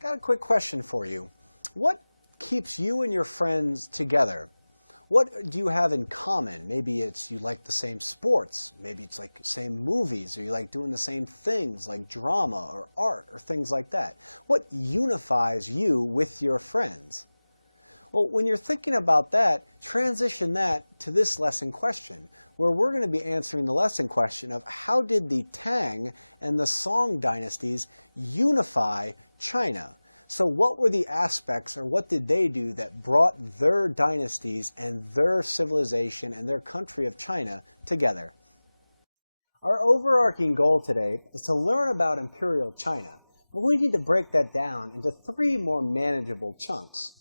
Got a quick question for you. What keeps you and your friends together? What do you have in common? Maybe it's you like the same sports, maybe it's like same movies, or you like doing the same things like drama or art or things like that. What unifies you with your friends? Well, when you're thinking about that, transition that to this lesson question, where we're going to be answering the lesson question of how did the Tang and the Song dynasties unify China? So what were the aspects, or what did they do that brought their dynasties and their civilization and their country of China together? Our overarching goal today is to learn about Imperial China, but we need to break that down into three more manageable chunks.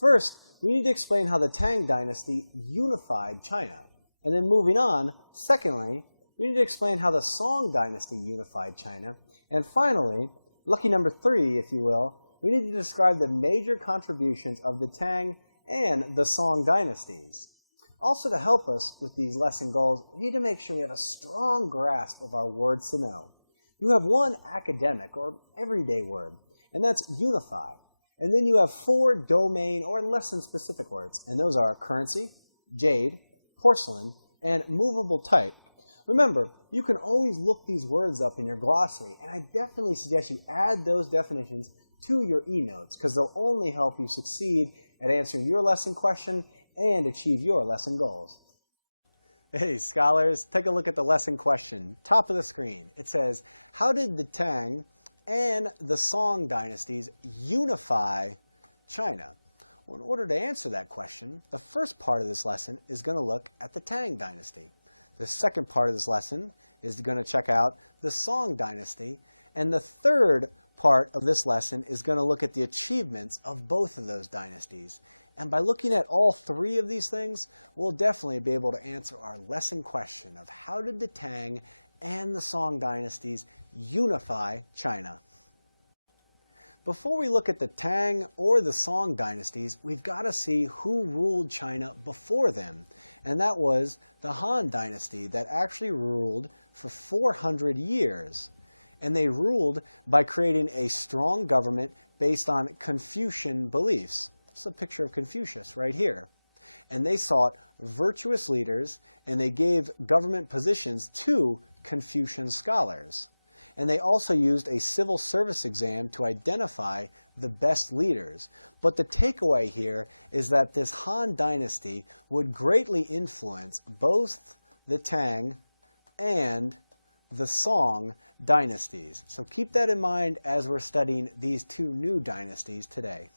First, we need to explain how the Tang Dynasty unified China. And then moving on, secondly, we need to explain how the Song Dynasty unified China. And finally, lucky number 3, if you will, we need to describe the major contributions of the Tang and the Song dynasties. Also, to help us with these lesson goals, we need to make sure we have a strong grasp of our words to know. You have one academic or everyday word, and that's unify. And then you have 4 domain or lesson-specific words, and those are currency, jade, porcelain, and movable type. Remember, you can always look these words up in your glossary, and I definitely suggest you add those definitions to your e-notes, because they'll only help you succeed at answering your lesson question and achieve your lesson goals. Hey scholars, take a look at the lesson question, top of the screen. It says, how did the Tang and the Song dynasties unify China? Well, in order to answer that question, the first part of this lesson is going to look at the Tang dynasty. The second part of this lesson is going to check out the Song dynasty. And the third part of this lesson is going to look at the achievements of both of those dynasties. And by looking at all 3 of these things, we'll definitely be able to answer our lesson question of how did the Tang and the Song dynasties unify China. Before we look at the Tang or the Song dynasties, we've got to see who ruled China before them. And that was the Han Dynasty that actually ruled for 400 years. And they ruled by creating a strong government based on Confucian beliefs. This is a picture of Confucius right here. And they sought virtuous leaders, and they gave government positions to Confucian scholars. And they also used a civil service exam to identify the best leaders. But the takeaway here is that this Han Dynasty would greatly influence both the Tang and the Song dynasties. So keep that in mind as we're studying these 2 new dynasties today.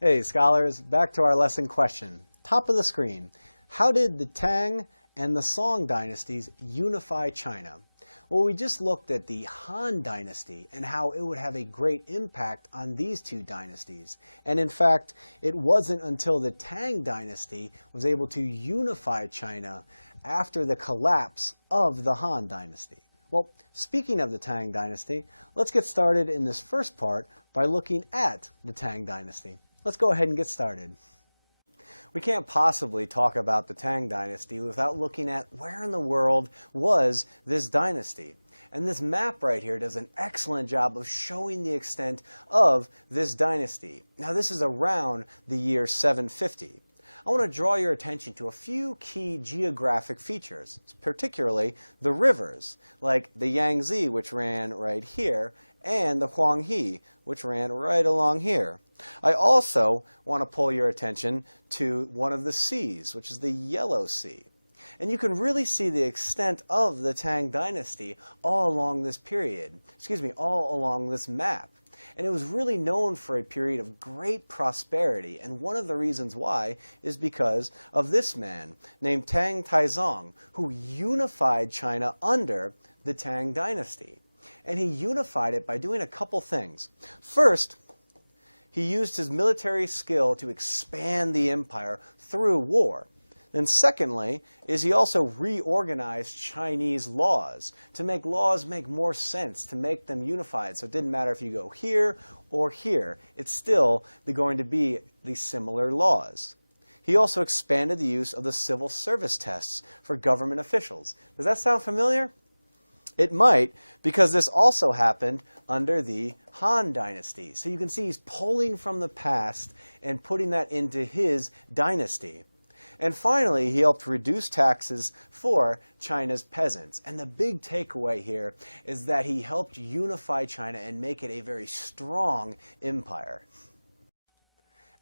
Hey scholars, back to our lesson question. Top of the screen, how did the Tang and the Song dynasties unify China? Well, we just looked at the Han Dynasty and how it would have a great impact on these 2 dynasties. And in fact, it wasn't until the Tang Dynasty was able to unify China after the collapse of the Han Dynasty. Well, speaking of the Tang Dynasty, let's get started in this first part by looking at the Tang Dynasty. Let's go ahead and get started. We can't possibly talk about the Tang Dynasty without looking at where in the world was this dynasty. And this map right here does an excellent job of showing the extent of this dynasty. Now this is around the year 750. I want to draw your attention to a few key geographic features, particularly the rivers, like the Yangtze, which ran right here, and the Huanghe, which ran right along here. I also want to pull your attention to one of the seas, which is the Yellow Sea. And you can really see the extent of the Tang Dynasty all along this all along this map. And it was really known for a period of great prosperity, and one of the reasons why is because of this man named Tang Taizong, who unified China under the Tang Dynasty. And he unified it by doing a couple things. First, he used his military skill to expand the empire through war. Then secondly, is he also reorganized Chinese laws to make laws make more sense, to make them unified. So it didn't matter if you go here or here. It's still going to be the similar laws. He also expanded the use of the civil service tests for government officials. Does that sound familiar? It might, because this also happened under the Han Dynasty. So you can see he's pulling from the past and putting that into his dynasty. And finally, he helped reduce taxes for China's peasants. And the big takeaway here is that he helped unify China and make it a very strong empire.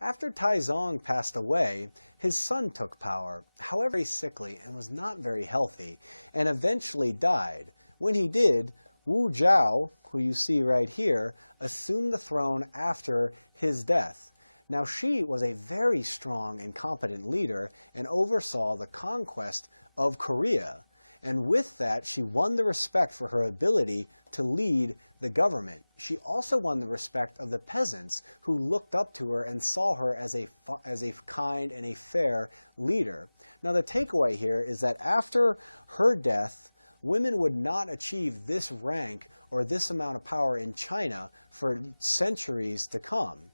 After Taizong passed away, his son took power, however very sickly and was not very healthy, and eventually died. When he did, Wu Zhao, who you see right here, assumed the throne after his death. Now she was a very strong and competent leader and oversaw the conquest of Korea. And with that, she won the respect for her ability to lead the government. She also won the respect of the peasants who looked up to her and saw her as a kind and a fair leader. Now the takeaway here is that after her death, women would not achieve this rank or this amount of power in China for centuries to come.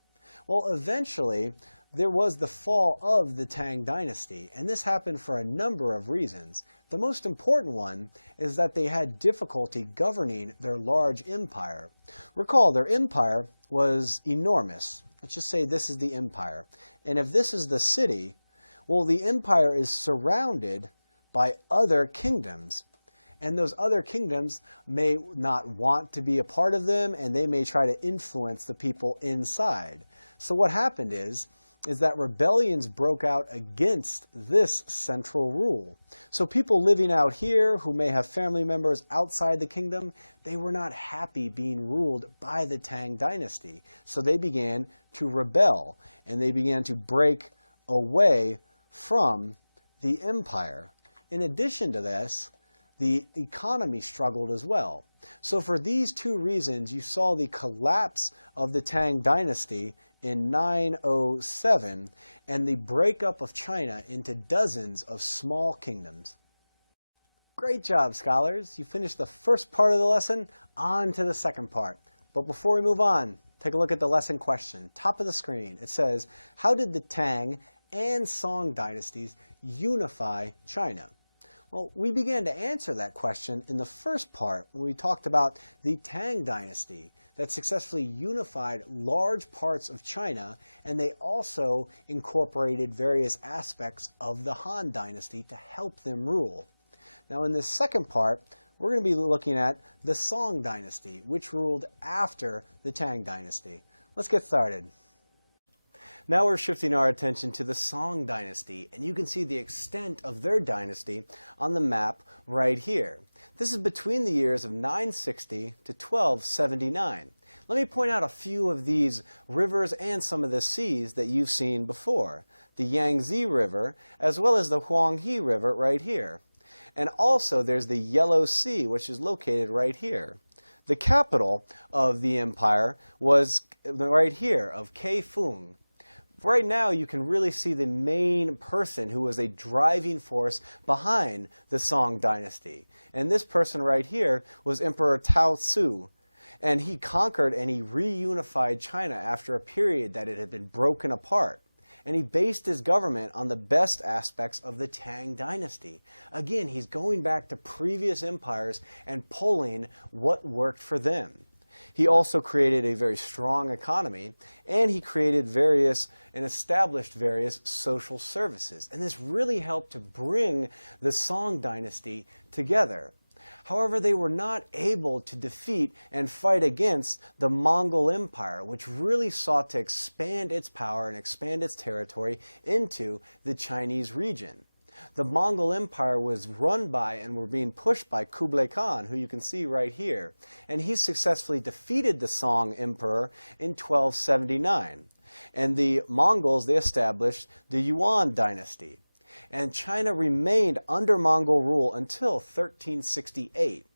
Well, eventually, there was the fall of the Tang Dynasty, and this happened for a number of reasons. The most important one is that they had difficulty governing their large empire. Recall, their empire was enormous. Let's just say this is the empire. And if this is the city, well, the empire is surrounded by other kingdoms. And those other kingdoms may not want to be a part of them, and they may try to influence the people inside. So what happened is that rebellions broke out against this central rule. So people living out here who may have family members outside the kingdom, they were not happy being ruled by the Tang Dynasty. So they began to rebel, and they began to break away from the empire. In addition to this, the economy struggled as well. So for these two reasons, you saw the collapse of the Tang Dynasty in 907 and the breakup of China into dozens of small kingdoms. Great job, scholars. You finished the first part of the lesson. On to the second part. But before we move on, take a look at the lesson question. Top of the screen, it says, how did the Tang and Song dynasties unify China? Well, we began to answer that question in the first part when we talked about the Tang Dynasty that successfully unified large parts of China, and they also incorporated various aspects of the Han Dynasty to help them rule. Now in this second part, we're going to be looking at the Song Dynasty, which ruled after the Tang Dynasty. Let's get started. Now we're shifting our attention to the Song Dynasty, and you can see the extent of their dynasty on the map right here. This is between the years of 960 to 1279. Let me point out a few of these rivers and some of the seas that you've seen before. The Yangtze River, as well as the Huanghe River right here. And also there's the Yellow Sea, which is located right here. The capital of the empire was right here, of Kaifeng. Right now, you can really see the main person who was a driving force behind the Song Dynasty. And this person right here was Emperor Tao Su. And he conquered and he reunified China after a period that it had been broken apart. And he based his government on the best aspects of the Tang Dynasty. Again, he's going back to previous empires and pulling what worked for them. He also created a very strong economy, and he created and established various social services. And this really helped to bring the Song Dynasty together. However, they were not able to defeat and fight against the Mongol Empire, which really sought to expand its power and expand its territory into the Chinese region. The Mongol Empire was run by and were being pushed by Kublai Khan, who you can see right here. And he successfully defeated the Song Emperor in 1279. And the Mongols, they established the Yuan Dynasty. And China remained under Mongol rule until 1368.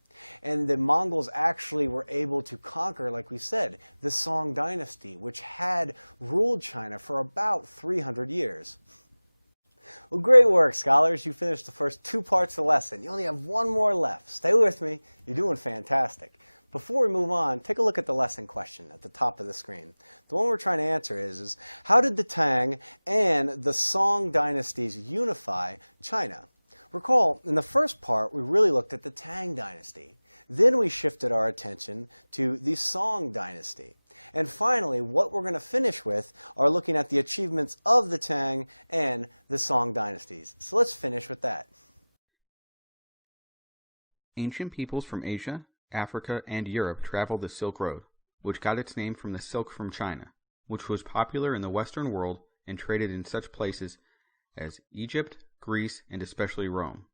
And the Mongols actually were able to conquer, like we said, the Song Dynasty, which had ruled China for about 300 years. Well, great work, scholars. You finished the first two parts of the lesson. You only have one more left. Stay with me. You're doing fantastic. Before we move on, take a look at the lesson question at the top of the screen. The one we're trying to answer is how did the Tang and the Song dynasties unify China? Recall, in the first part, we really looked at the Tang Dynasty. Then we shifted our attention to the Song Dynasty. And finally, what we're going to finish with are looking at the achievements of the Tang and the Song dynasties. So let's finish with that. Ancient peoples from Asia, Africa, and Europe traveled the Silk Road, which got its name from the silk from China, which was popular in the Western world and traded in such places as Egypt, Greece, and especially Rome.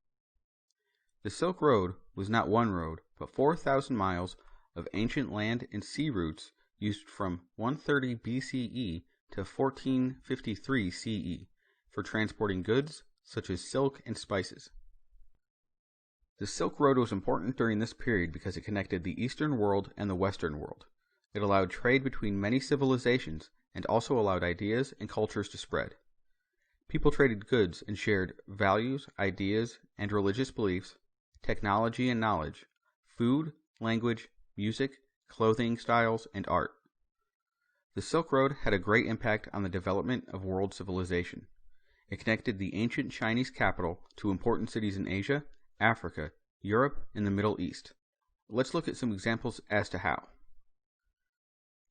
The Silk Road was not one road, but 4,000 miles of ancient land and sea routes used from 130 BCE to 1453 CE for transporting goods such as silk and spices. The Silk Road was important during this period because it connected the Eastern world and the Western world. It allowed trade between many civilizations and also allowed ideas and cultures to spread. People traded goods and shared values, ideas, and religious beliefs, technology and knowledge, food, language, music, clothing styles, and art. The Silk Road had a great impact on the development of world civilization. It connected the ancient Chinese capital to important cities in Asia, Africa, Europe, and the Middle East. Let's look at some examples as to how.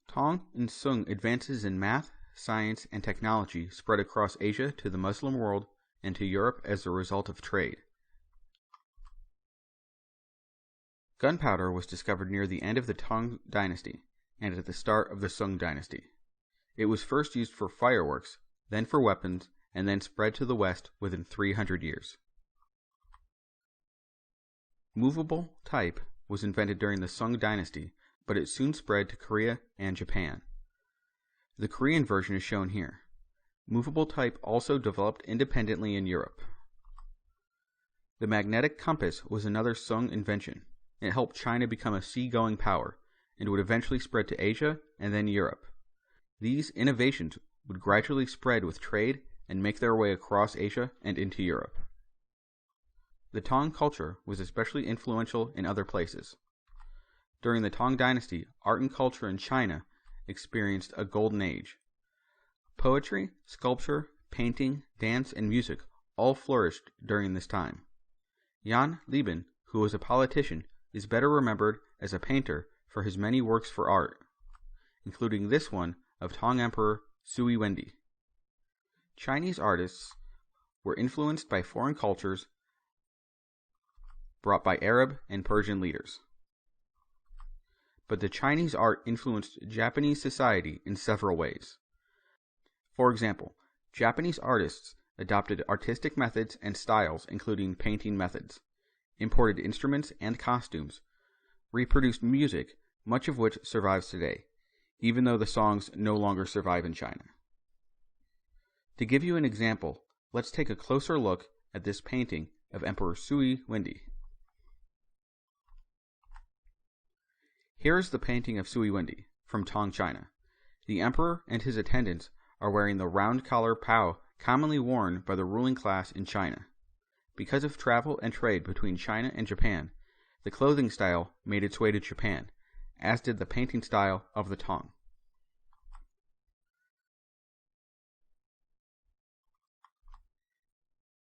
Tang and Song advances in math, science, and technology spread across Asia to the Muslim world and to Europe as a result of trade. Gunpowder was discovered near the end of the Tang Dynasty and at the start of the Song Dynasty. It was first used for fireworks, then for weapons, and then spread to the West within 300 years. Movable type was invented during the Song Dynasty, but it soon spread to Korea and Japan. The Korean version is shown here. Movable type also developed independently in Europe. The magnetic compass was another Song invention. It helped China become a sea-going power, and would eventually spread to Asia and then Europe. These innovations would gradually spread with trade and make their way across Asia and into Europe. The Tang culture was especially influential in other places. During the Tang Dynasty, art and culture in China experienced a golden age. Poetry, sculpture, painting, dance, and music all flourished during this time. Jan Lieben, who was a politician, is better remembered as a painter for his many works for art, including this one of Tang Emperor Sui Wendi. Chinese artists were influenced by foreign cultures brought by Arab and Persian leaders. But the Chinese art influenced Japanese society in several ways. For example, Japanese artists adopted artistic methods and styles including painting methods, imported instruments and costumes, reproduced music, much of which survives today, even though the songs no longer survive in China. To give you an example, let's take a closer look at this painting of Emperor Sui Wendi. Here is the painting of Sui Wendi from Tang, China. The emperor and his attendants are wearing the round collar pao commonly worn by the ruling class in China. Because of travel and trade between China and Japan, the clothing style made its way to Japan, as did the painting style of the Tang.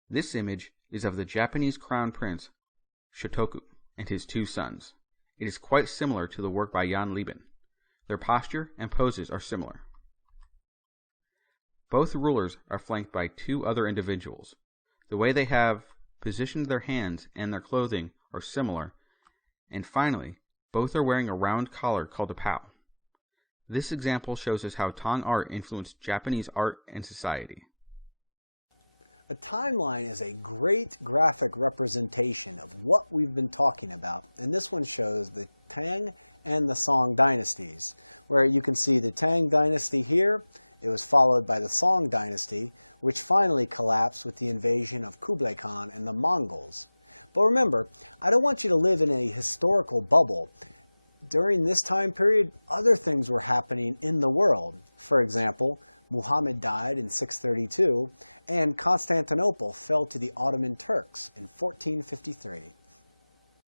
This image is of the Japanese crown prince Shotoku and his two sons. It is quite similar to the work by Jan Lieben. Their posture and poses are similar. Both rulers are flanked by two other individuals. The way they have positioned their hands and their clothing are similar, and finally, both are wearing a round collar called a pao. This example shows us how Tang art influenced Japanese art and society. A timeline is a great graphic representation of what we've been talking about, and this one shows the Tang and the Song dynasties, where you can see the Tang Dynasty here. It was followed by the Song Dynasty, which finally collapsed with the invasion of Kublai Khan and the Mongols. But remember, I don't want you to live in a historical bubble. During this time period, other things were happening in the world. For example, Muhammad died in 632, and Constantinople fell to the Ottoman Turks in 1453.